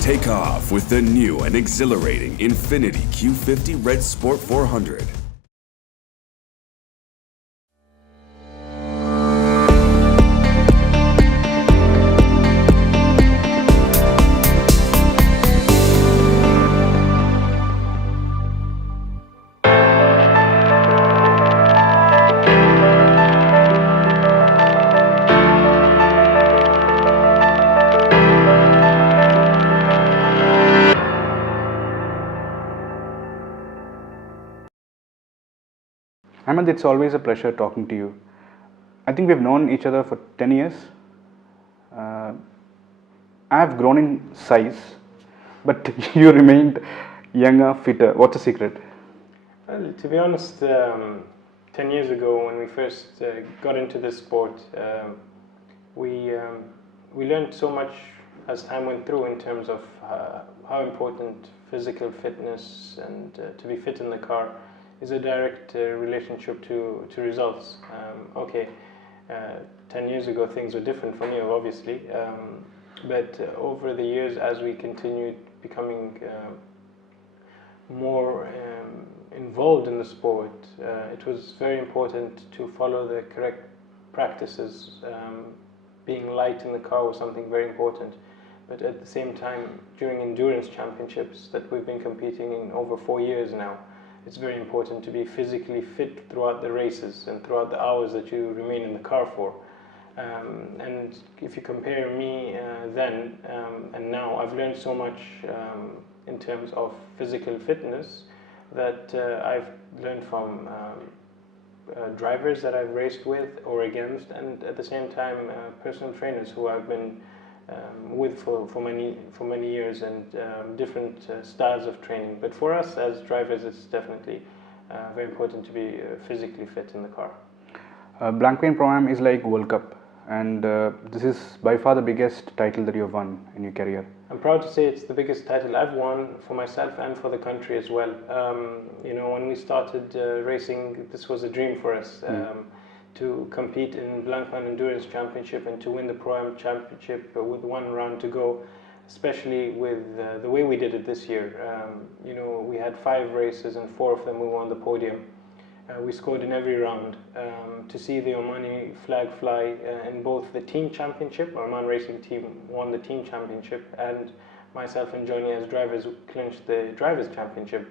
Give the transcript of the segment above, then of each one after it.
Take off with the new and exhilarating Infiniti Q50 Red Sport 400. Ahmad, it's always a pleasure talking to you. I think we've known each other for 10 years. I have grown in size, but you remained younger, fitter. What's the secret? Well, to be honest, 10 years ago when we first got into this sport, we learned so much as time went through in terms of how important physical fitness and to be fit in the car is a direct relationship to results. 10 years ago things were different for me, obviously, but over the years, as we continued becoming more involved in the sport, it was very important to follow the correct practices. Being light in the car was something very important, but at the same time, during endurance championships that we've been competing in over 4 years now, it's very important to be physically fit throughout the races and throughout the hours that you remain in the car for. And if you compare me then and now, I've learned so much in terms of physical fitness that I've learned from drivers that I've raced with or against, and at the same time personal trainers who I've been with for many years, and different styles of training. But for us as drivers, it's definitely very important to be physically fit in the car. Blancpain Pro-Am is like World Cup, and this is by far the biggest title that you have won in your career. I'm proud to say it's the biggest title I've won for myself and for the country as well. When we started racing, this was a dream for us. To compete in Blancpain Endurance Championship and to win the Pro-Am Championship with 1 round to go, especially with the way we did it this year. We had 5 races and 4 of them we won the podium. We scored in every round. To see the Omani flag fly in both the team championship, Oman racing team won the team championship, and myself and Johnny as drivers clinched the drivers championship,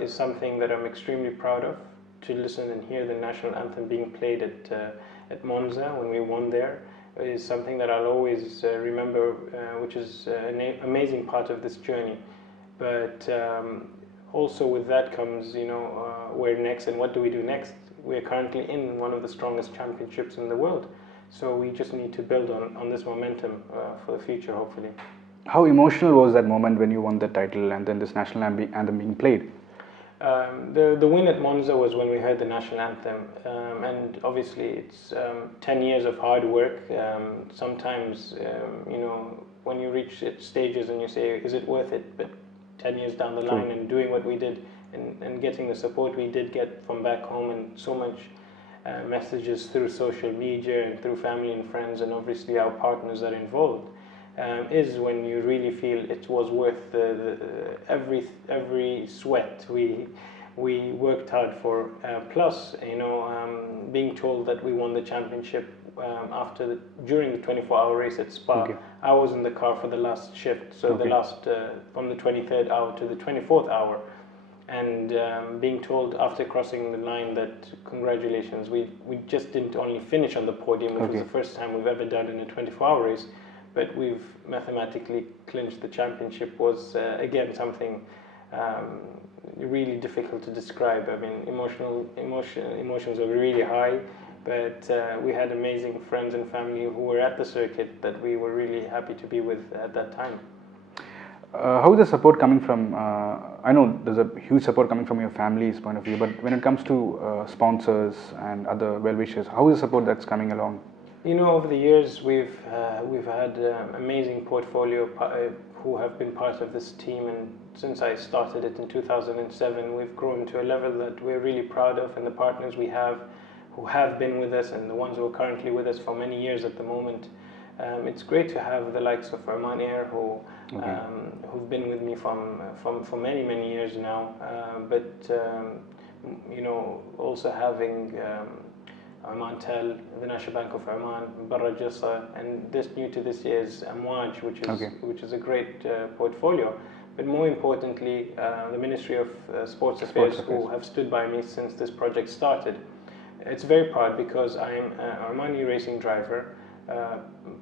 is something that I'm extremely proud of. To listen and hear the national anthem being played at Monza when we won there is something that I'll always remember, which is an amazing part of this journey. But also with that comes, where next and what do we do next? We're currently in one of the strongest championships in the world, so we just need to build on this momentum for the future, hopefully. How emotional was that moment when you won the title and then this national anthem being played? The win at Monza was when we heard the national anthem, and obviously it's 10 years of hard work. Sometimes, when you reach stages and you say, is it worth it? But 10 years down the line and doing what we did and getting the support we did get from back home, and so much messages through social media and through family and friends, and obviously our partners that are involved, is when you really feel it was worth every sweat we worked hard for. Plus, being told that we won the championship during the 24-hour race at Spa. Okay. I was in the car for the last shift, so the last from the 23rd hour to the 24th hour, and being told after crossing the line that congratulations, we just didn't only finish on the podium, which was the first time we've ever done in a 24-hour race, but we've mathematically clinched the championship, was again something really difficult to describe. I mean, emotions are really high, but we had amazing friends and family who were at the circuit that we were really happy to be with at that time. How is the support coming from, I know there's a huge support coming from your family's point of view, but when it comes to sponsors and other well-wishers, how is the support that's coming along? Over the years we've had amazing portfolio who have been part of this team, and since I started it in 2007, we've grown to a level that we're really proud of, and the partners we have who have been with us and the ones who are currently with us for many years at the moment, It's great to have the likes of Oman Air Okay. who've been with me for many years now, but also having Oman Tel, the National Bank of Oman, Barra Jassa, and this new to this year is Amwaj, Okay. which is a great portfolio. But more importantly, the Ministry of Sports Affairs, who have stood by me since this project started. It's very proud because I'm an Armani racing driver,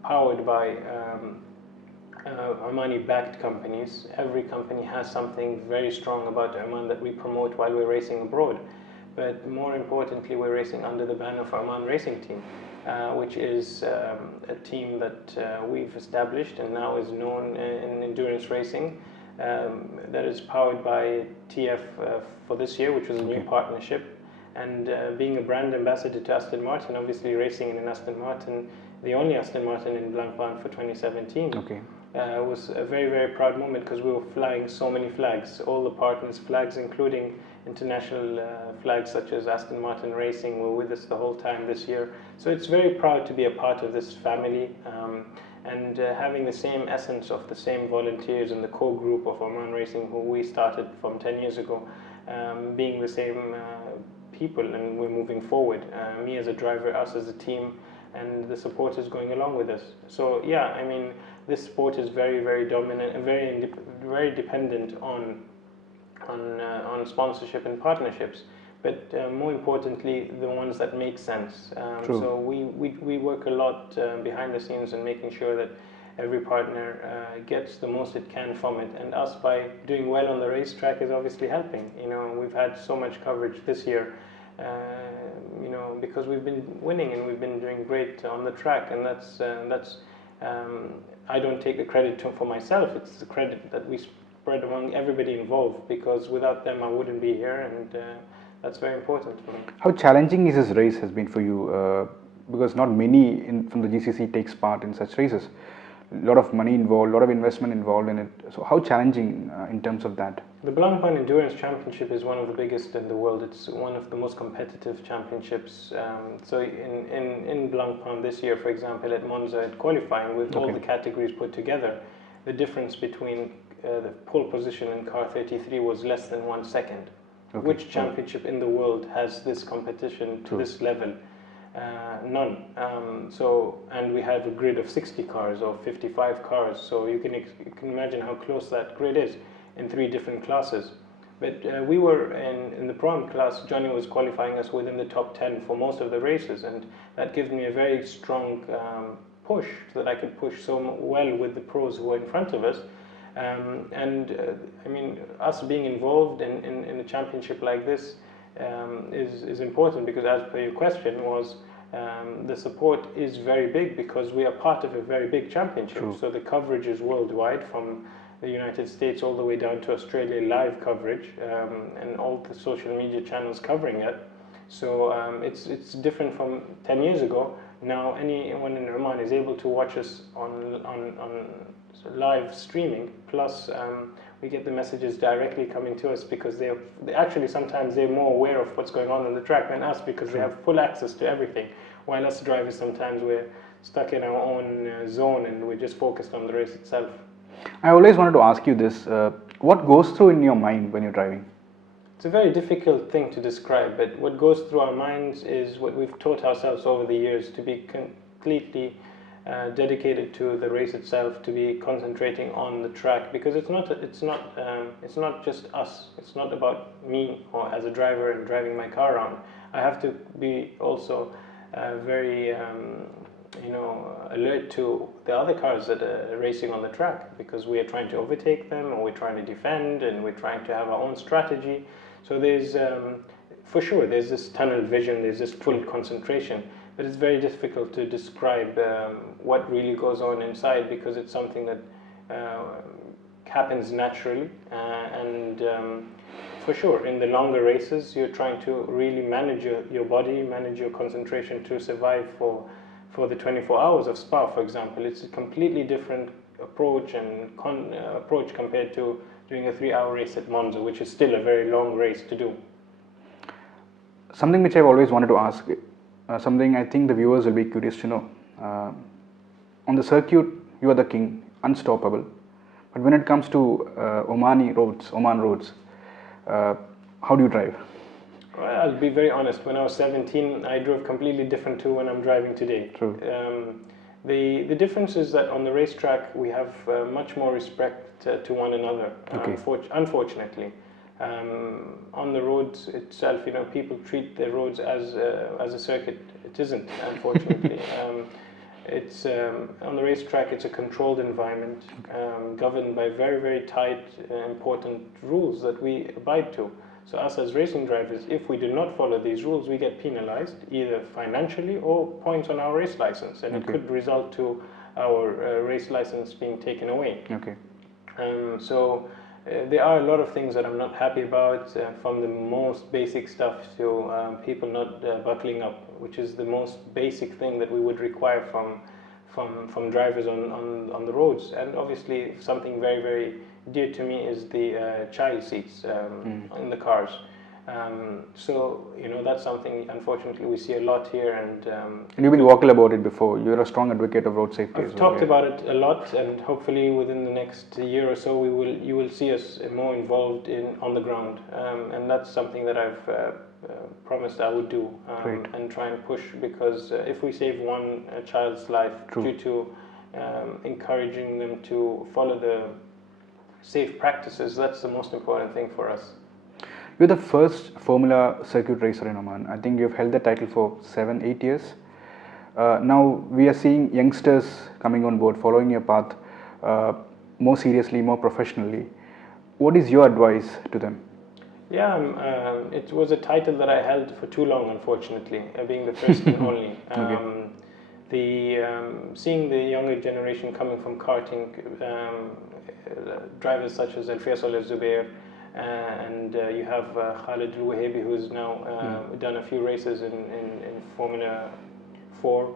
powered by Armani-backed companies. Every company has something very strong about Oman that we promote while we're racing abroad. But more importantly, we're racing under the banner of Oman Racing Team, which is a team that we've established and now is known in endurance racing. That is powered by TF for this year, which was a new partnership. And being a brand ambassador to Aston Martin, obviously racing in an Aston Martin, the only Aston Martin in Blancpain for 2017. Okay. Was a very proud moment because we were flying so many flags, all the partners' flags, including international flags such as Aston Martin Racing were with us the whole time this year. So it's very proud to be a part of this family, and having the same essence of the same volunteers and the core group of Oman Racing who we started from 10 years ago, being the same people, and we're moving forward. Me as a driver, us as a team, and the supporters going along with us. So yeah, I mean, this sport is very dominant and very dependent on sponsorship and partnerships, but more importantly, the ones that make sense. So we work a lot behind the scenes in making sure that every partner gets the most it can from it, and us by doing well on the racetrack is obviously helping. We've had so much coverage this year, because we've been winning and we've been doing great on the track, and that's I don't take the credit for myself. It's the credit that we spread among everybody involved, because without them I wouldn't be here, and that's very important for me. How challenging is this race has been for you? Because not many from the GCC takes part in such races. A lot of money involved, a lot of investment involved in it. So how challenging in terms of that? The Blancpain Endurance Championship is one of the biggest in the world. It's one of the most competitive championships. So in Blancpain this year, for example, at Monza, at qualifying with all the categories put together, the difference between the pole position in car 33 was less than 1 second. Which championship in the world has this competition to this level? None. And we have a grid of 60 cars or 55 cars, so you can imagine how close that grid is in 3 different classes. But we were in the Pro-Am class. Johnny was qualifying us within the top 10 for most of the races, and that gives me a very strong push so that I could push so well with the pros who were in front of us. I mean, us being involved in a championship like this is important, because as per your question was, the support is very big because we are part of a very big championship. So the coverage is worldwide, from the United States all the way down to Australia, live coverage, and all the social media channels covering it. So it's different from 10 years ago. Now anyone in Oman is able to watch us on live streaming, plus we get the messages directly coming to us, because they actually sometimes they're more aware of what's going on the track than us, because they have full access to everything, while us drivers sometimes we're stuck in our own zone and we're just focused on the race itself. I always wanted to ask you this, what goes through in your mind when you're driving? It's a very difficult thing to describe, but what goes through our minds is what we've taught ourselves over the years, to be completely dedicated to the race itself, to be concentrating on the track, because it's not just us. It's not about me or as a driver and driving my car around. I have to be also very alert to the other cars that are racing on the track, because we are trying to overtake them, or we're trying to defend, and we're trying to have our own strategy. So there's for sure there's this tunnel vision, there's this full concentration. But it's very difficult to describe what really goes on inside, because it's something that happens naturally. For sure, in the longer races, you're trying to really manage your body, manage your concentration to survive for the 24 hours of Spa, for example. It's a completely different approach and approach compared to doing a 3-hour race at Monza, which is still a very long race to do. Something which I've always wanted to ask, something I think the viewers will be curious to know. on the circuit, you are the king, unstoppable. But when it comes to Oman roads, how do you drive? Well, I'll be very honest. When I was 17, I drove completely different to when I'm driving today. True. The difference is that on the racetrack we have much more respect to one another. Okay. Unfortunately, on the roads itself, people treat the roads as a circuit. It isn't, unfortunately. It's on the racetrack. It's a controlled environment, governed by very, very tight, important rules that we abide to. So us as racing drivers, if we do not follow these rules, we get penalized either financially or points on our race license, and it could result to our race license being taken away. Okay. There are a lot of things that I'm not happy about, from the most basic stuff to people not buckling up, which is the most basic thing that we would require from drivers on the roads. And obviously something very, very dear to me is the child seats in the cars. That's something unfortunately we see a lot here, and you've been vocal about it before. You're a strong advocate of road safety. I've talked about it a lot, and hopefully within the next year or so you will see us more involved on the ground, and that's something that I've promised I would do, and try and push, because if we save one child's life due to encouraging them to follow the safe practices, that's the most important thing for us. You're the first Formula circuit racer in Oman. I think you've held the title for 7-8 years. Now we are seeing youngsters coming on board, following your path more seriously, more professionally. What is your advice to them? Yeah, it was a title that I held for too long, unfortunately, being the first and only. Seeing the younger generation coming from karting, drivers such as Al Zubair, and you have Khalid Al Wahibi, who's now done a few races in Formula 4.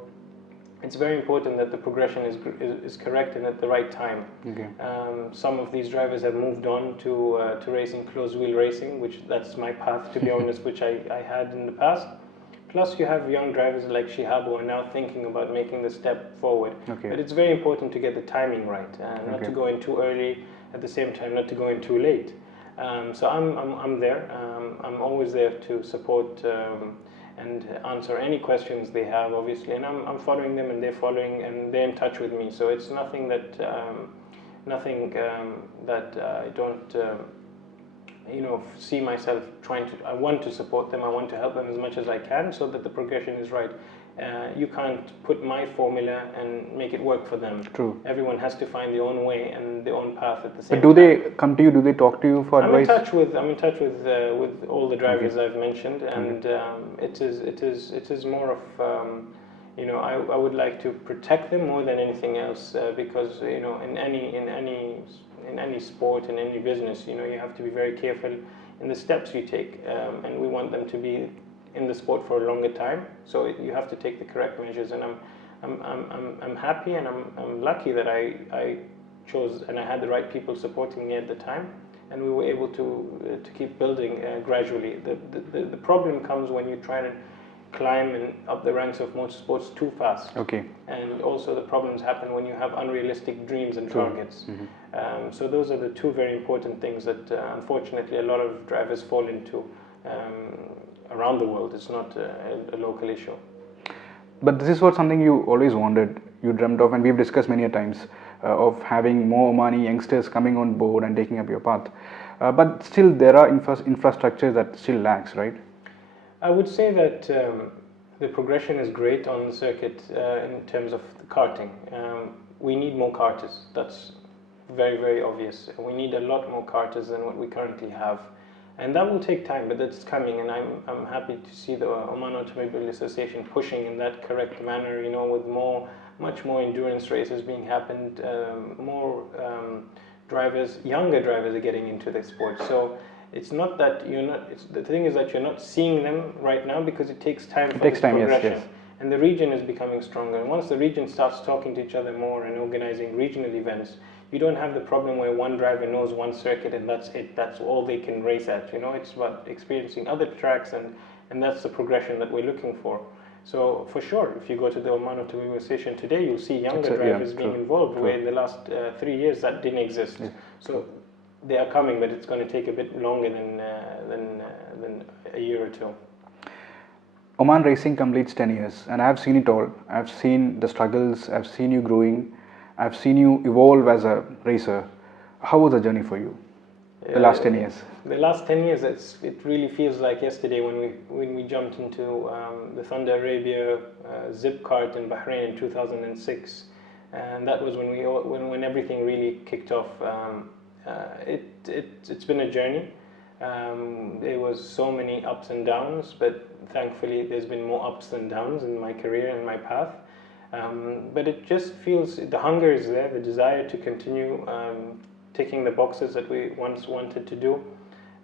It's very important that the progression is correct and at the right time. Okay. Some of these drivers have moved on to racing closed wheel racing, which that's my path, to be honest, which I had in the past. Plus you have young drivers like Shihab who are now thinking about making the step forward. Okay. But it's very important to get the timing right, not to go in too early, at the same time not to go in too late. So I'm there. I'm always there to support and answer any questions they have, obviously, and I'm following them, and they're following, and they're in touch with me. So it's nothing that I don't see myself trying to. I want to support them. I want to help them as much as I can, so that the progression is right. You can't put my formula and make it work for them. True. Everyone has to find their own way and their own path at the same time. But do they come to you? Do they talk to you for advice? I'm in touch with all the drivers I've mentioned, and it is more of I would like to protect them more than anything else, because in any sport, in any business, you have to be very careful in the steps you take, and we want them to be in the sport for a longer time, so you have to take the correct measures. And I'm happy and I'm lucky that I chose and I had the right people supporting me at the time, and we were able to keep building gradually. The problem comes when you try to climb and up the ranks of motorsports too fast. Okay. And also the problems happen when you have unrealistic dreams and targets. So those are the two very important things that unfortunately a lot of drivers fall into around the world. It's not a local issue. But this is what something you always wanted, you dreamt of, and we've discussed many a times of having more Omani youngsters coming on board and taking up your path. But still there are infrastructures that still lacks, right? I would say that the progression is great on the circuit in terms of the karting. We need more karters. That's very, very obvious. We need a lot more karters than what we currently have. And that will take time, but that's coming, and I'm happy to see the Oman Automobile Association pushing in that correct manner, with much more endurance races being happened, more younger drivers are getting into the sport. So it's not that the thing is that you're not seeing them right now because it takes time for this progression. Yes. And the region is becoming stronger. And once the region starts talking to each other more and organizing regional events, you don't have the problem where one driver knows one circuit and that's it. That's all they can race at. It's about experiencing other tracks, and that's the progression that we're looking for. So for sure, if you go to the Oman Automobile Station today, you'll see younger drivers being involved, where in the last 3 years that didn't exist. Yeah, so they are coming, but it's going to take a bit longer than a year or two. Oman Racing completes 10 years, and I've seen it all. I've seen the struggles, I've seen you growing, I've seen you evolve as a racer. How was the journey for you, the last 10 years? The last 10 years, it really feels like yesterday when we jumped into the Thunder Arabia zip cart in Bahrain in 2006, and that was when everything really kicked off. It's been a journey. There was so many ups and downs, but thankfully there's been more ups than downs in my career and my path. But it just feels, the hunger is there, the desire to continue ticking the boxes that we once wanted to do.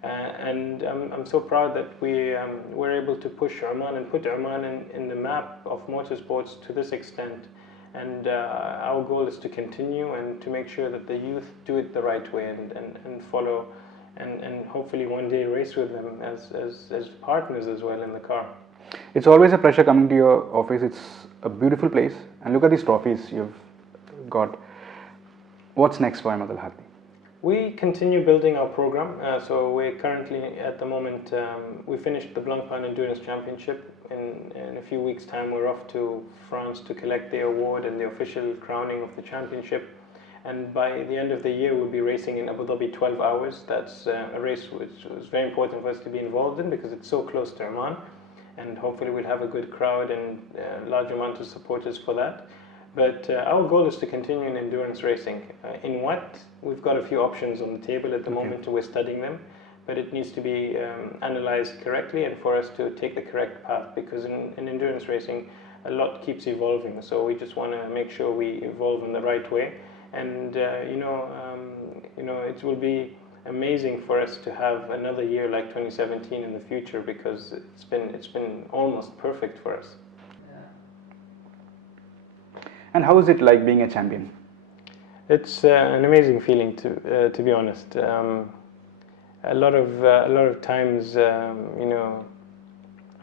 And I'm so proud that we were able to push Oman and put Oman in the map of motorsports to this extent. And our goal is to continue and to make sure that the youth do it the right way and follow and hopefully one day race with them as partners as well in the car. It's always a pleasure coming to your office. It's a beautiful place, and look at these trophies you've got. What's next for Ahmad Al Harthy? We continue building our program. So we're currently, at the moment, we finished the Blancpain Endurance Championship. In a few weeks' time, we're off to France to collect the award and the official crowning of the championship. And by the end of the year, we'll be racing in Abu Dhabi 12 hours. That's a race which was very important for us to be involved in because it's so close to Oman. And hopefully we'll have a good crowd and a large amount of supporters for that. But our goal is to continue in endurance racing. In what? We've got a few options on the table at the moment, we're studying them. But it needs to be analyzed correctly and for us to take the correct path, because in endurance racing, a lot keeps evolving. So we just want to make sure we evolve in the right way. And it will be amazing for us to have another year like 2017 in the future, because it's been almost perfect for us. And how is it like being a champion? It's an amazing feeling, to be honest. A lot of times,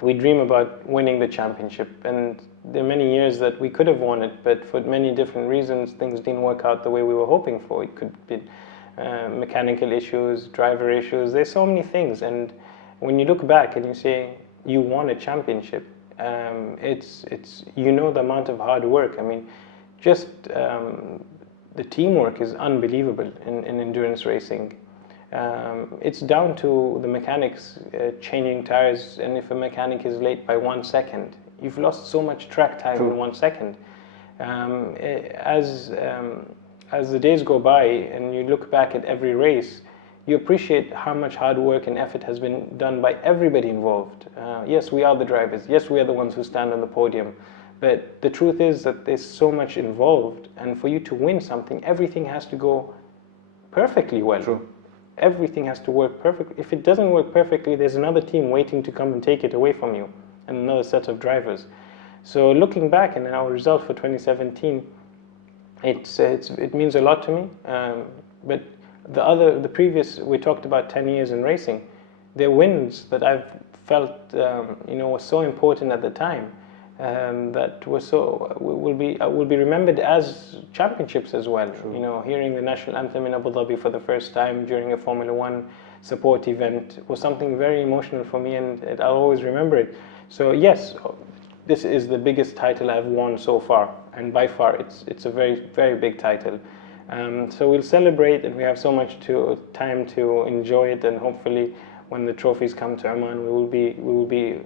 we dream about winning the championship, and there are many years that we could have won it, but for many different reasons, things didn't work out the way we were hoping for. It could be mechanical issues, driver issues. There's so many things, and when you look back and you say you won a championship, it's the amount of hard work. I mean, just the teamwork is unbelievable in endurance racing. It's down to the mechanics changing tires, and if a mechanic is late by 1 second, you've lost so much track time in 1 second. As the days go by and you look back at every race, you appreciate how much hard work and effort has been done by everybody involved. Yes, we are the drivers. Yes, we are the ones who stand on the podium. But the truth is that there's so much involved, and for you to win something, everything has to go perfectly well. True. Everything has to work perfectly. If it doesn't work perfectly, there's another team waiting to come and take it away from you, and another set of drivers. So looking back in our result for 2017, it means a lot to me. But the previous, we talked about 10 years in racing. They're wins that I've felt were so important at the time. That will be remembered as championships as well. True. Hearing the national anthem in Abu Dhabi for the first time during a Formula One support event was something very emotional for me, and I'll always remember it. So yes, this is the biggest title I've won so far, and by far it's a very, very big title. So we'll celebrate, and we have so much time to enjoy it, and hopefully when the trophies come to Oman, we will be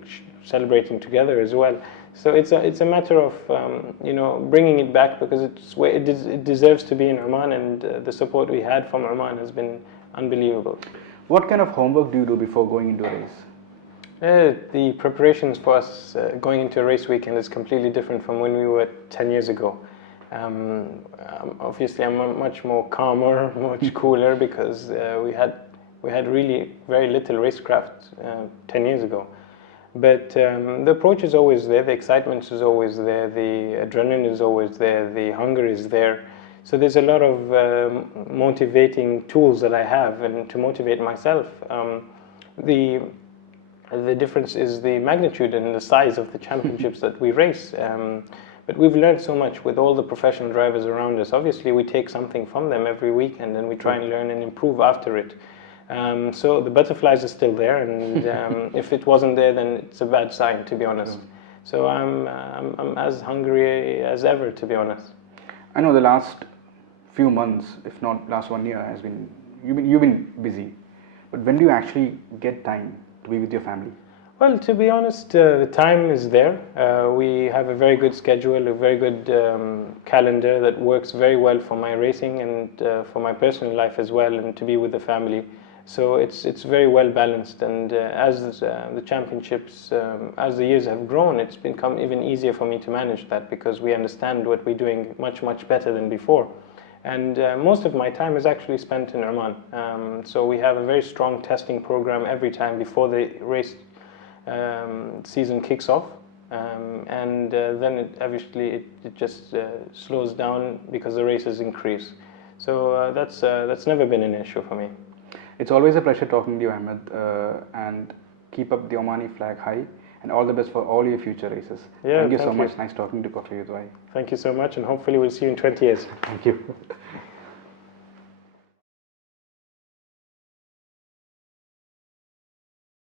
celebrating together as well. So it's a matter of bringing it back, because it's where it deserves to be in Oman, and the support we had from Oman has been unbelievable. What kind of homework do you do before going into a race? The preparations for us going into a race weekend is completely different from when we were 10 years ago. Obviously, I'm much more calmer, much cooler, because we had really very little racecraft 10 years ago. But the approach is always there, the excitement is always there, the adrenaline is always there, the hunger is there. So there's a lot of motivating tools that I have, and to motivate myself. The difference is the magnitude and the size of the championships that we race. But we've learned so much with all the professional drivers around us. Obviously, we take something from them every weekend and we try and learn and improve after it. So the butterflies are still there, and if it wasn't there, then it's a bad sign, to be honest. So I'm as hungry as ever, to be honest. I know the last few months, if not last 1 year, has been you've been busy. But when do you actually get time to be with your family? Well, to be honest, the time is there. We have a very good schedule, a very good calendar that works very well for my racing and for my personal life as well, and to be with the family. So it's very well balanced. And as the championships, as the years have grown, it's become even easier for me to manage that, because we understand what we're doing much better than before. And most of my time is actually spent in Oman. So we have a very strong testing program every time before the race season kicks off, and then it just slows down because the races increase. So that's never been an issue for me. It's always a pleasure talking to you, Ahmed, and keep up the Omani flag high, and all the best for all your future races. Yeah, thank you so much. Nice talking to you. Thank you so much, and hopefully we'll see you in 20 years. Thank you.